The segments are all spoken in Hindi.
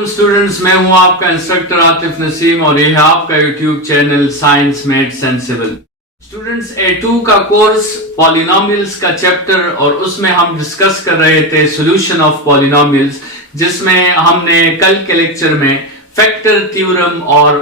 वालेकुम स्टूडेंट्स, मैं हूं आपका इंस्ट्रक्टर आतिफ नसीम और ये है आपका YouTube channel science maths and civil. Students, A2 का कोर्स पॉलिनोमियल्स का चैप्टर और उसमें हम डिस्कस कर रहे थे सॉल्यूशन ऑफ पॉलिनोमियल्स, जिसमें हमने कल के लेक्चर में फैक्टर थ्योरम और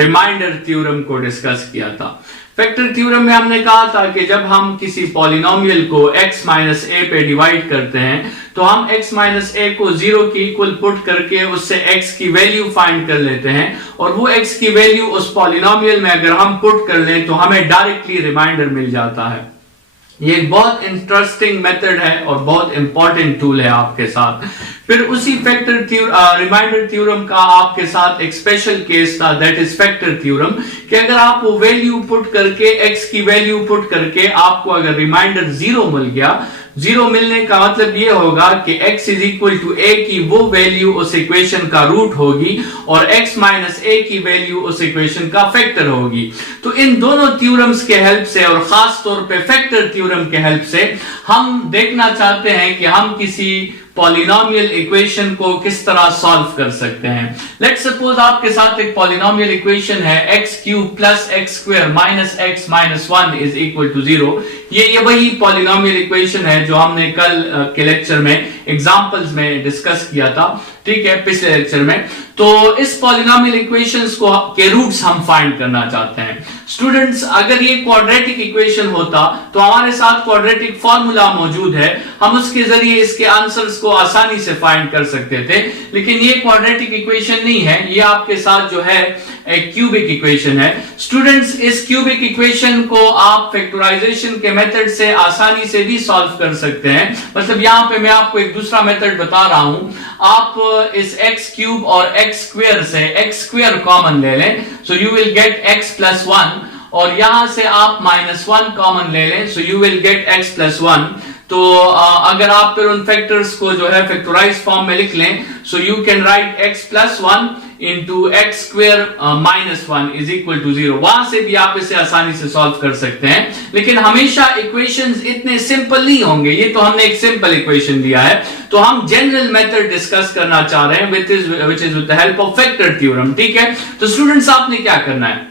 रिमाइंडर थ्योरम को डिस्कस किया था। फैक्टर थ्योरम में हमने कहा था कि जब हम किसी पॉलिनोमियल को x माइनस ए पे डिवाइड करते हैं तो हम x माइनस ए को 0 के इक्वल पुट करके उससे x की वैल्यू फाइंड कर लेते हैं और वो x की वैल्यू उस पॉलिनोमियल में अगर हम पुट कर लें तो हमें डायरेक्टली रिमाइंडर मिल जाता है। ये एक बहुत इंटरेस्टिंग मेथड है और बहुत इंपॉर्टेंट टूल है आपके साथ। फिर उसी फैक्टर रिमाइंडर थ्योरम का आपके साथ एक स्पेशल केस था, दैट इज फैक्टर थ्योरम, कि अगर आप वो वैल्यू पुट करके x की वैल्यू पुट करके आपको अगर रिमाइंडर 0 मिल गया, 0 मिलने का मतलब ये होगा कि x is equal to a की वो वैल्यू उस इक्वेशन का रूट होगी और x माइनस a की वैल्यू उस इक्वेशन का फैक्टर होगी। तो इन दोनों थ्योरम्स के हेल्प से और खास तौर पे फैक्टर थ्योरम के हेल्प से हम देखना चाहते हैं कि हम किसी पॉलिनोमियल इक्वेशन को किस तरह सॉल्व कर सकते हैं। लेट्स सपोज आपके साथ एक पॉलिनोमियल इक्वेशन है x cube plus x square minus x minus 1 is equal to 0। ये वही पॉलिनोमियल इक्वेशन है जो हमने कल के लेक्चर में एग्जांपल्स में डिस्कस किया था, ठीक है, पिछले लेक्चर में। तो इस पॉलिनोमियल इक्वेशंस को के रूट्स हम फाइंड करना चाहते हैं। स्टूडेंट्स, अगर ये क्वाड्रेटिक इक्वेशन होता तो हमारे साथ क्वाड्रेटिक फॉर्मूला मौजूद है, हम उसके जरिए इसके आंसर्स को आसानी से फाइंड कर सकते थे, लेकिन ये क्वाड्रेटिक इक्वेशन नहीं है, ये आपके साथ जो है एक क्यूबिक इक्वेशन है। स्टूडेंट्स, इस क्यूबिक इक्वेशन को आप फैक्टराइजेशन के मेथड से आसानी से भी सॉल्व कर सकते हैं। मतलब यहां पे मैं आपको एक दूसरा मेथड बता रहा हूं। आप इस x क्यूब और x स्क्वायर से x स्क्वायर कॉमन ले लें, so you will get x plus 1, और यहां से आप माइनस 1 कॉमन ले लें, so you will get x plus 1। तो अगर आप फिर उन फैक्टर्स को जो है फैक्टराइज फॉर्म में लिख लें, so you can write x plus 1 into x square minus 1 is equal to 0। वहां से भी आप इसे आसानी से सॉल्व कर सकते हैं, लेकिन हमेशा इक्वेशंस इतने सिंपल नहीं होंगे। ये तो हमने एक सिंपल इक्वेशन दिया है, तो हम जनरल मेथड डिस्कस करना चाह रहे हैं which is with the help of factor theorem, ठीक है। तो स्टूडेंट्स, आपने क्या करना है,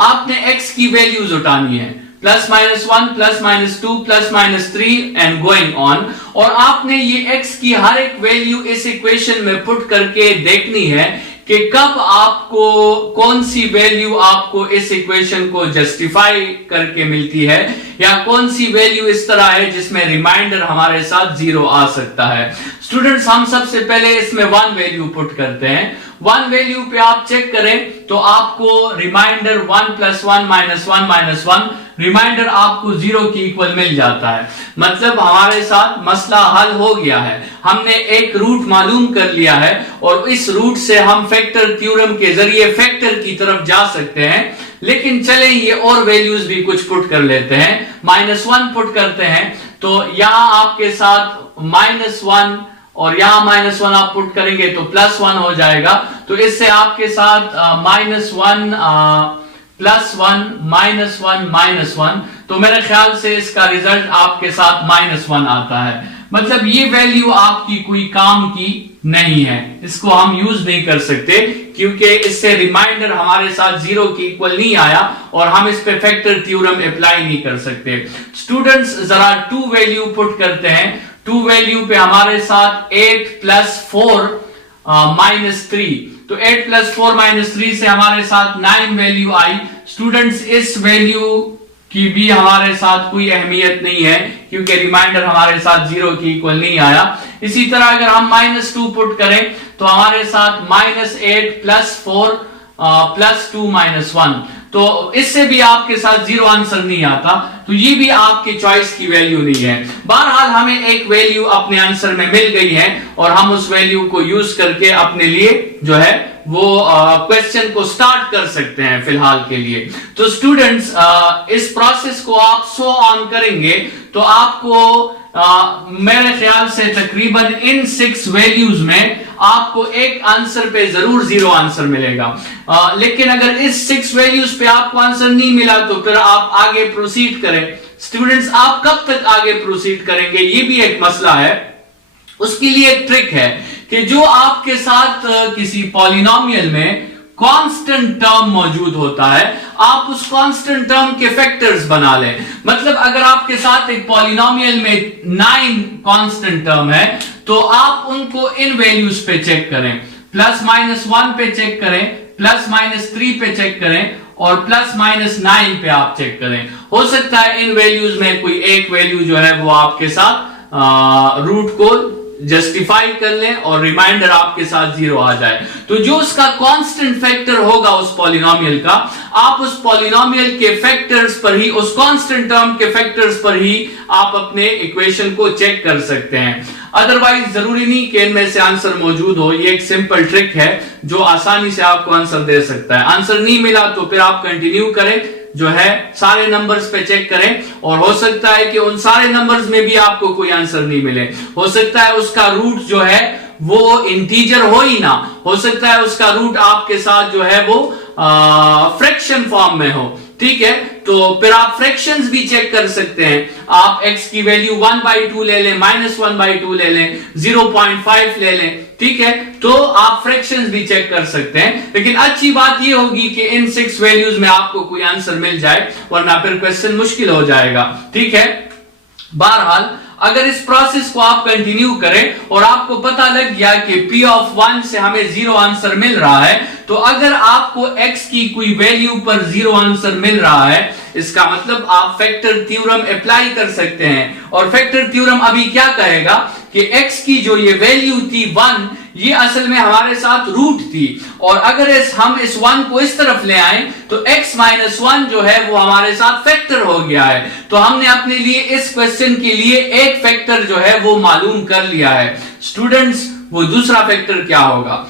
आपने x की वैल्यूज उठानी है, plus minus 1 plus minus 2 plus minus 3 and going on, और आपने ये x की हर एक वैल्यू इस इक्वेशन में पुट करके देखनी है कि कब आपको कौन सी वैल्यू आपको इस इक्वेशन को जस्टिफाई करके मिलती है, या कौन सी वैल्यू इस तरह है जिसमें रिमाइंडर हमारे साथ 0 आ सकता है। स्टूडेंट्स, हम सबसे पहले इसमें 1 वैल्यू पुट करते हैं। 1 वैल्यू पे आप चेक करें तो आपको remainder 1 plus 1 minus 1 minus 1 remainder आपको 0 की इक्वल मिल जाता है। मतलब हमारे साथ मसला हल हो गया है, हमने एक रूट मालूम कर लिया है और इस रूट से हम फैक्टर थ्योरम के जरिए फैक्टर की तरफ जा सकते हैं। लेकिन चले ये और वैल्यूज भी कुछ पुट कर लेते हैं। माइनस 1 पुट करते हैं तो यहां आपके साथ माइनस 1 और यहां माइनस 1 आप पुट करेंगे तो प्लस 1 हो जाएगा। तो इससे आपके साथ माइनस 1 प्लस 1 माइनस 1 माइनस 1, तो मेरे ख्याल से इसका रिजल्ट आपके साथ माइनस 1 आता है। मतलब ये वैल्यू आपकी कोई काम की नहीं है, इसको हम यूज नहीं कर सकते क्योंकि इससे रिमाइंडर हमारे साथ 0 की इक्वल नहीं आया और हम इस पे फैक्टर थ्योरम अप्लाई नहीं कर सकते। स्टूडेंट्स, जरा 2 वैल्यू पुट करते हैं। 2 वैल्यू पे हमारे साथ 8 प्लस 4 माइनस 3, तो 8 प्लस 4 माइनस 3 से हमारे साथ 9 वैल्यू आई। स्टूडेंट्स, इस वैल्यू की भी हमारे साथ कोई अहमियत नहीं है क्योंकि रिमाइंडर हमारे साथ 0 की इक्वल नहीं आया। इसी तरह अगर हम माइनस 2 पुट करें तो हमारे साथ माइनस 8 प्लस 4 प्लस 2 माइनस 1, तो इससे भी आपके साथ 0 आंसर नहीं आता, तो ये भी आपकी चॉइस की वैल्यू नहीं है। बहरहाल हमें एक वैल्यू अपने आंसर में मिल गई है और हम उस वैल्यू को यूज करके अपने लिए जो है वो क्वेश्चन को स्टार्ट कर सकते हैं फिलहाल के लिए। तो स्टूडेंट्स, इस प्रोसेस को आप सो ऑन करेंगे तो आपको मेरे ख्याल से तकरीबन इन 6 वैल्यूज में आपको एक आंसर पे जरूर 0 आंसर मिलेगा। लेकिन अगर इस 6 वैल्यूज पे आपको आंसर नहीं मिला तो फिर आप आगे प्रोसीड करें। स्टूडेंट्स, आप कब तक आगे प्रोसीड करेंगे, ये भी एक मसला है। उसके लिए एक ट्रिक है कि जो आपके साथ किसी पॉलिनोमियल में कांस्टेंट टर्म मौजूद होता है, आप उस कांस्टेंट टर्म के फैक्टर्स बना लें। मतलब अगर आपके साथ एक पॉलिनोमियल में 9 कांस्टेंट टर्म है, तो आप उनको इन वैल्यूज पे चेक करें, +-1 पे चेक करें, +-3 पे चेक करें और +-9 पे आप चेक करें। हो सकता है इन वैल्यूज में कोई एक वैल्यू जो है वो आपके साथ रूट को जस्टिफाई कर लें और रिमाइंडर आपके साथ 0 आ जाए। तो जो उसका कांस्टेंट फैक्टर होगा उस पॉलिनोमियल का, आप उस पॉलिनोमियल के फैक्टर्स पर ही, उस कांस्टेंट टर्म के फैक्टर्स पर ही आप अपने इक्वेशन को चेक कर सकते हैं। अदरवाइज जरूरी नहीं कि इनमें से आंसर मौजूद हो। ये एक सिंपल ट्रिक है जो आसानी से आपको आंसर दे सकता है। आंसर नहीं मिला तो फिर आप कंटिन्यू करें, जो है सारे नंबर्स पे चेक करें, और हो सकता है कि उन सारे नंबर्स में भी आपको कोई आंसर नहीं मिले। हो सकता है उसका रूट जो है वो इंटीजर हो ही ना, हो सकता है उसका रूट आपके साथ जो है वो फ्रैक्शन फॉर्म में हो। ठीक है, तो फिर आप फ्रैक्शंस भी चेक कर सकते हैं। आप x की वैल्यू 1/2 ले लें, -1/2 ले लें, 0.5 ले लें। ठीक है, तो आप फ्रैक्शंस भी चेक कर सकते हैं। लेकिन अच्छी बात यह होगी कि इन 6 वैल्यूज में आपको कोई आंसर मिल जाए, वरना फिर क्वेश्चन मुश्किल हो जाएगा। ठीक है, बहरहाल अगर इस प्रोसेस को आप कंटिन्यू करें और आपको पता लग गया कि P(1) से हमें 0 आंसर मिल रहा है, तो अगर आपको x की कोई वैल्यू पर 0 आंसर मिल रहा है, इसका मतलब आप फैक्टर थ्योरम अप्लाई कर सकते हैं। और फैक्टर थ्योरम अभी क्या कहेगा कि x की जो ये वैल्यू थी 1, ये असल में हमारे साथ रूट थी, और अगर हम इस 1 को इस तरफ ले आए तो x-1 जो है वो हमारे साथ फैक्टर हो गया है। तो हमने अपने लिए इस क्वेश्चन के लिए एक फैक्टर जो है वो मालूम कर लिया है। स्टूडेंट्स, वो दूसरा फैक्टर क्या होगा?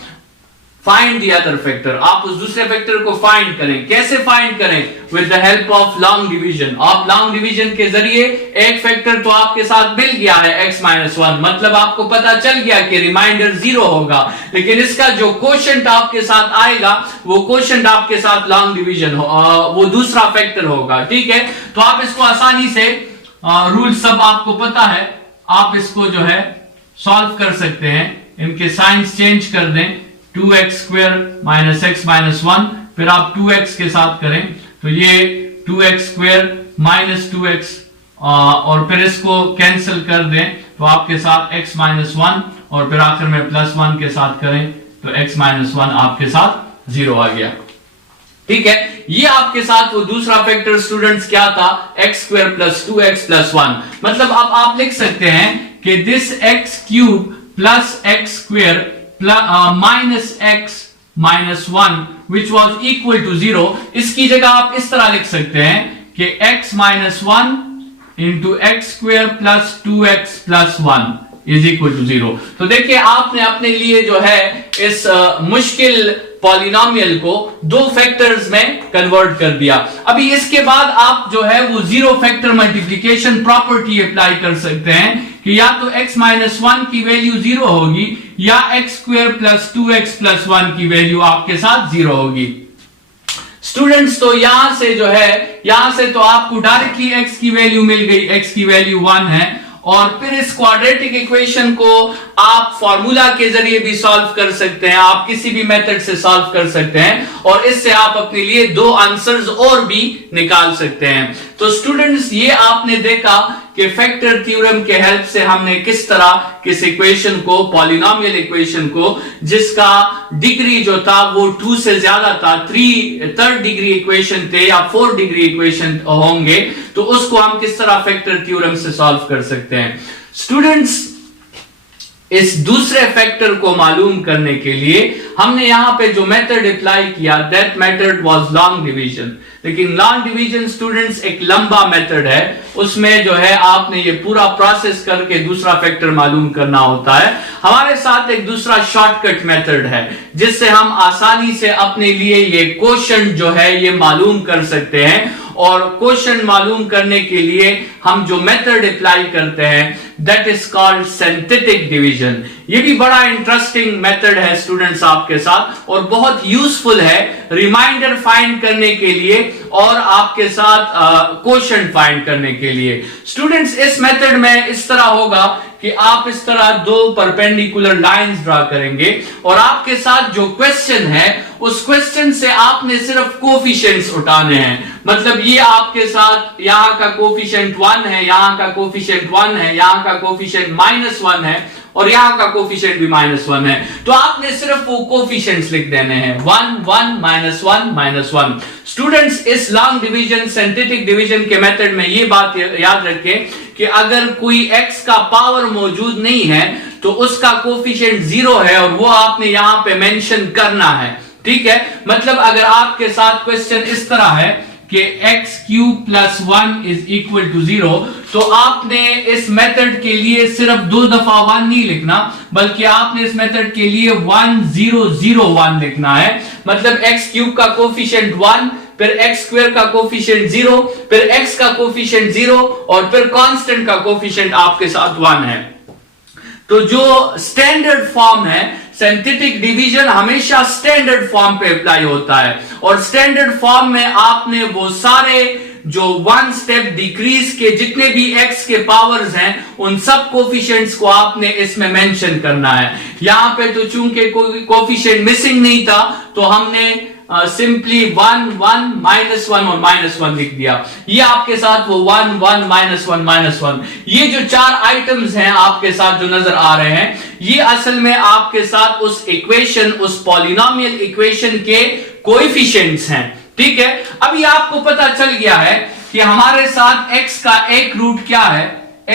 Find the other factor. आप उस दूसरे फैक्टर को फाइंड करें। कैसे फाइंड करें? With the help of long division. आप लॉन्ग डिवीजन के जरिए एक फैक्टर तो आपके साथ मिल गया है x-1, मतलब आपको पता चल गया कि रिमाइंडर 0 होगा, लेकिन इसका जो कोशेंट आपके साथ आएगा वो कोशेंट आपके साथ लॉन्ग डिवीजन वो दूसरा फैक्टर होगा। ठीक है, तो आप इसको आसानी से, रूल सब आपको पता है, आप इसको जो है सॉल्व कर सकते हैं। इनके साइंस चेंज कर दें, 2x² - x-1, फिर आप 2x के साथ करें तो ये 2x² - 2x, और फिर इसको कैंसिल कर दें तो आपके साथ x-1, और फिर आखिर में +1 के साथ करें तो x-1 आपके साथ 0 आ गया। ठीक है, ये आपके साथ वो दूसरा फैक्टर स्टूडेंट्स क्या था? x² + 2x + 1। मतलब अब आप लिख सकते हैं कि this x³ + x² -x-1 which was equal to 0, इसकी जगह आप इस तरह लिख सकते हैं कि x-1 into x² + 2x + 1 is equal to 0। तो देखिए आपने अपने लिए जो है इस मुश्किल पॉलिनोमियल को 2 फैक्टर्स में कन्वर्ट कर दिया। अभी इसके बाद आप जो है वो 0 फैक्टर मल्टीप्लिकेशन प्रॉपर्टी अप्लाई कर सकते हैं कि या तो x-1 की वैल्यू 0 होगी या x² + 2x + 1 की वैल्यू आपके साथ 0 होगी। स्टूडेंट्स, तो यहां से जो है, यहां से तो आपको डायरेक्टली x की वैल्यू मिल गई, x की वैल्यू 1 है, और फिर इस क्वाड्रेटिक इक्वेशन को आप फॉर्मूला के जरिए भी सॉल्व कर सकते हैं, आप किसी भी मेथड से सॉल्व कर सकते हैं, और इससे आप अपने लिए 2 आंसर्स और भी निकाल सकते हैं। तो स्टूडेंट्स, ये आपने देखा कि फैक्टर थ्योरम के हेल्प से हमने किस तरह किस इक्वेशन को, पॉलिनोमियल इक्वेशन को, जिसका डिग्री जो था वो 2 से ज्यादा था, 3rd डिग्री इक्वेशन थे या 4th डिग्री इक्वेशन होंगे, तो उसको हम किस तरह फैक्टर थ्योरम से सॉल्व कर सकते हैं। स्टूडेंट्स, इस दूसरे फैक्टर को मालूम करने के लिए हमने यहां पे जो मेथड अप्लाई किया, that method was long division. लेकिन लॉन्ग डिवीजन स्टूडेंट्स एक लंबा मेथड है, उसमें जो है आपने ये पूरा प्रोसेस करके दूसरा फैक्टर मालूम करना होता है। हमारे साथ एक दूसरा शॉर्टकट मेथड है जिससे हम आसानी से अपने लिए ये कोशेंट जो है ये मालूम कर सकते हैं, और क्वेश्चन मालूम करने के लिए हम जो मेथड अप्लाई करते हैं that is called synthetic division. ये भी बड़ा इंटरेस्टिंग मेथड है स्टूडेंट्स आपके साथ और बहुत यूजफुल है रिमाइंडर फाइंड करने के लिए और आपके साथ क्वेश्चन फाइंड करने के लिए। स्टूडेंट्स इस मेथड में इस तरह होगा कि आप इस तरह दो परपेंडिकुलर लाइंस ड्रा करेंगे और आपके साथ जो क्वेश्चन है उस क्वेश्चन से आपने सिर्फ कोफिशिएंट्स उठाने हैं। मतलब ये आपके साथ यहां का कोफिशिएंट 1 है, यहां का कोफिशिएंट 1 है, यहां का कोफिशिएंट -1 है और यहां का कोफिशिएंट भी -1 है। तो आपने सिर्फ वो कोफिशिएंट्स लिख देने हैं 1 1 -1 -1। स्टूडेंट्स इस लॉन्ग डिवीजन सिंथेटिक डिवीजन के मेथड में ये बात याद रखें कि अगर कोई x का पावर मौजूद नहीं है तो उसका कोफिशिएंट 0 है और वो आपने यहां पे मेंशन करना है। ठीक है, मतलब अगर आपके साथ क्वेश्चन इस तरह है कि x³ + 1 = 0 तो आपने इस मेथड के लिए सिर्फ 2 दफा 1 नहीं लिखना बल्कि आपने इस मेथड के लिए 1 0 0 1 लिखना है। मतलब x³ का कोफिशिएंट 1, फिर x² का कोफिशिएंट 0, फिर x का कोफिशिएंट 0 और फिर कांस्टेंट का कोफिशिएंट आपके साथ 1 है। तो जो स्टैंडर्ड फॉर्म है सिंथेटिक डिवीजन हमेशा स्टैंडर्ड फॉर्म पे अप्लाई होता है और स्टैंडर्ड फॉर्म में आपने वो सारे जो 1 स्टेप डिक्रीज के जितने भी x के पावर्स हैं उन सब कोफिशिएंट्स को आपने इसमें मेंशन करना है। यहां पे तो चूंकि कोई कोफिशिएंट मिसिंग नहीं था तो हमने सिंपली 1 1 -1 और -1 लिख दिया। ये आपके साथ वो 1 1 -1 -1 ये जो 4 आइटम्स हैं आपके साथ जो नजर आ रहे हैं ये असल में आपके साथ उस इक्वेशन उस पॉलिनोमियल इक्वेशन के कोएफिशिएंट्स हैं। ठीक है, अभी आपको पता चल गया है कि हमारे साथ x का एक रूट क्या है,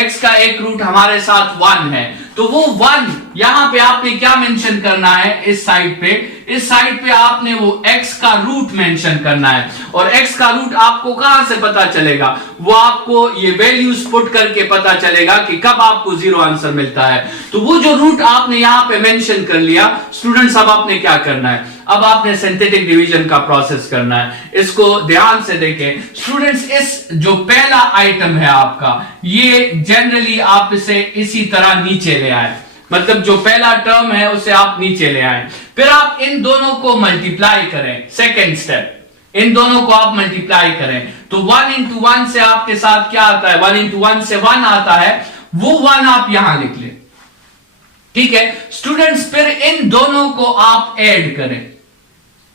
x का एक रूट हमारे साथ 1 है। तो वो 1 यहां पे आपने क्या मेंशन करना है इस साइड पे आपने वो x का रूट मेंशन करना है और x का रूट आपको कहां से पता चलेगा, वो आपको ये वैल्यूज पुट करके पता चलेगा कि कब आपको 0 आंसर मिलता है। तो वो जो रूट आपने यहां पे मेंशन कर लिया स्टूडेंट्स, अब आपने क्या करना है, अब आपने सिंथेटिक डिवीजन का प्रोसेस करना है। इसको ध्यान से देखें स्टूडेंट्स, इस जो पहला आइटम है आपका ये जनरली आप इसे इसी तरह नीचे ले आए, मतलब जो पहला टर्म है उसे आप नीचे ले आए, फिर आप इन दोनों को मल्टीप्लाई करें। सेकेंड स्टेप इन दोनों को आप मल्टीप्लाई करें तो 1 × 1 से आपके साथ क्या आता है, 1 × 1 से 1 आता है, वो 1 आप यहां लिख लें। ठीक है स्टूडेंट्स, फिर इन दोनों को आप ऐड करें,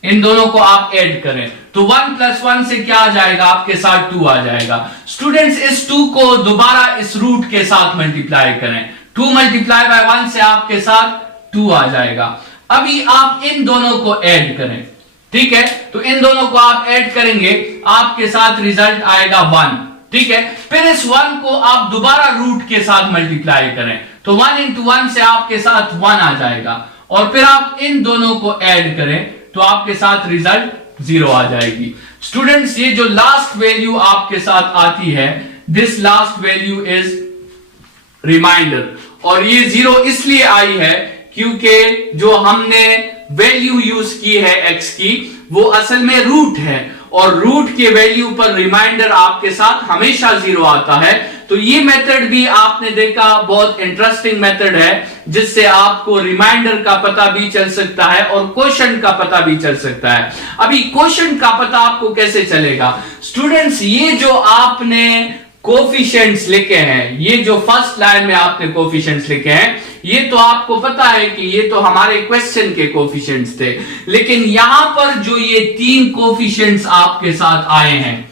इन दोनों को आप ऐड करें तो 1 + 1 से क्या आ जाएगा, आपके साथ 2 आ जाएगा। स्टूडेंट्स इस 2 को दोबारा इस रूट के साथ मल्टीप्लाई करें, 2 × 1 से आपके साथ 2 आ जाएगा। अभी आप इन दोनों को ऐड करें। ठीक है, तो इन दोनों को आप ऐड करेंगे आपके साथ रिजल्ट आएगा 1। ठीक है, फिर इस 1 को आप दोबारा रूट के साथ मल्टीप्लाई करें तो 1 × 1 से आपके साथ 1 आ जाएगा और फिर आप इन दोनों को ऐड करें तो आपके साथ रिजल्ट 0 आ जाएगी। स्टूडेंट्स ये जो लास्ट वैल्यू आपके साथ आती है this last value is remainder और ये 0 इसलिए आई है क्योंकि जो हमने वैल्यू यूज की है x की वो असल में रूट है और रूट के वैल्यू पर रिमाइंडर आपके साथ हमेशा 0 आता है। तो ये मेथड भी आपने देखा बहुत इंटरेस्टिंग मेथड है जिससे आपको रिमाइंडर का पता भी चल सकता है और क्वोशंट का पता भी चल सकता है। अभी क्वोशंट का पता आपको कैसे चलेगा स्टूडेंट्स, ये जो आपने कोफिशिएंट्स लिखे हैं, ये जो फर्स्ट लाइन में आपने कोफिशिएंट्स लिखे हैं ये तो आपको पता है कि ये तो हमारे क्वेश्चन के कोफिशिएंट्स थे, लेकिन यहां पर जो ये 3 कोफिशिएंट्स आपके साथ आए हैं,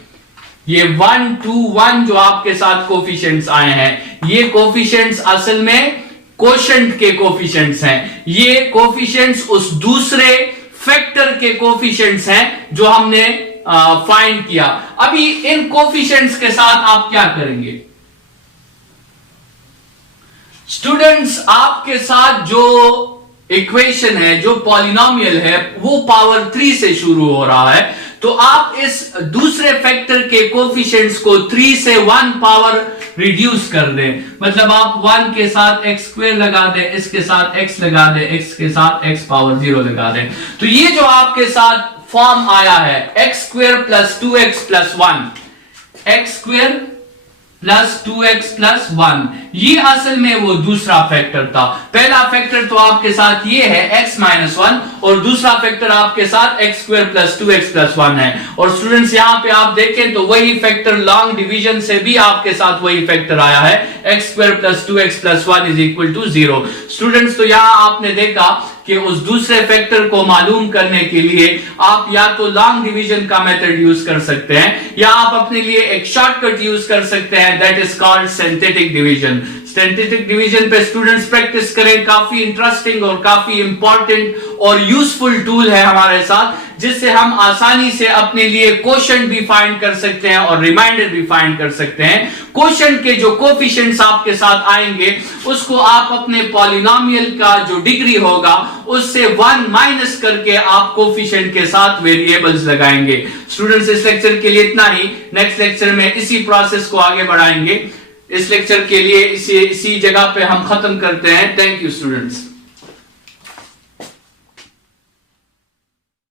ये 1 2 1 जो आपके साथ कोफिशिएंट्स आए हैं, ये कोफिशिएंट्स असल में क्वोशंट के कोफिशिएंट्स हैं। ये कोफिशिएंट्स उस दूसरे फैक्टर के कोफिशिएंट्स हैं जो हमने फाइंड किया। अभी इन कोफिशिएंट्स के साथ आप क्या करेंगे स्टूडेंट्स, आपके साथ जो इक्वेशन है जो पॉलिनोमियल है वो पावर 3 से शुरू हो रहा है, तो आप इस दूसरे फैक्टर के कोफिशिएंट्स को 3 से 1 पावर रिड्यूस कर दें। मतलब आप 1 के साथ x² लगा दें, इसके साथ x लगा दें, x के साथ x पावर 0 लगा दें। तो ये जो आपके साथ फॉर्म आया है x² + 2x + 1, x square plus 2x plus 1, ये असल में वो दूसरा फैक्टर था। पहला फैक्टर तो आपके साथ ये है x माइनस 1 और दूसरा फैक्टर आपके साथ x square plus 2x plus 1 है। और स्टूडेंट्स यहां पे आप देखें तो वही फैक्टर लॉन्ग डिवीजन से भी आपके साथ वही फैक्टर आया है, x square plus 2x plus 1 is equal to 0। Students तो यहां आपने देखा कि उस दूसरे फैक्टर को मालूम करने के लिए आप या तो लॉन्ग डिवीजन का मेथड यूज कर सकते हैं या आप अपने लिए एक शॉर्टकट यूज कर सकते हैं, that is called synthetic division. Synthetic division पे स्टूडेंट्स प्रैक्टिस करें, काफी इंटरेस्टिंग और काफी इंपॉर्टेंट और यूजफुल टूल है हमारे साथ, जिससे हम आसानी से अपने लिए क्वोशंट भी फाइंड कर सकते हैं और रिमाइंडर भी फाइंड कर सकते हैं। क्वोशंट के जो कोफिशिएंट्स आपके साथ आएंगे उसको आप अपने पॉलिनोमियल का जो डिग्री होगा उससे 1 माइनस करके आप कोफिशिएंट के साथ वेरिएबल्स लगाएंगे। स्टूडेंट्स इस लेक्चर के लिए इतना ही, नेक्स्ट लेक्चर में इसी प्रोसेस को आगे बढ़ाएंगे। इस लेक्चर के लिए इसी जगह पे हम खत्म करते हैं। Thank you students.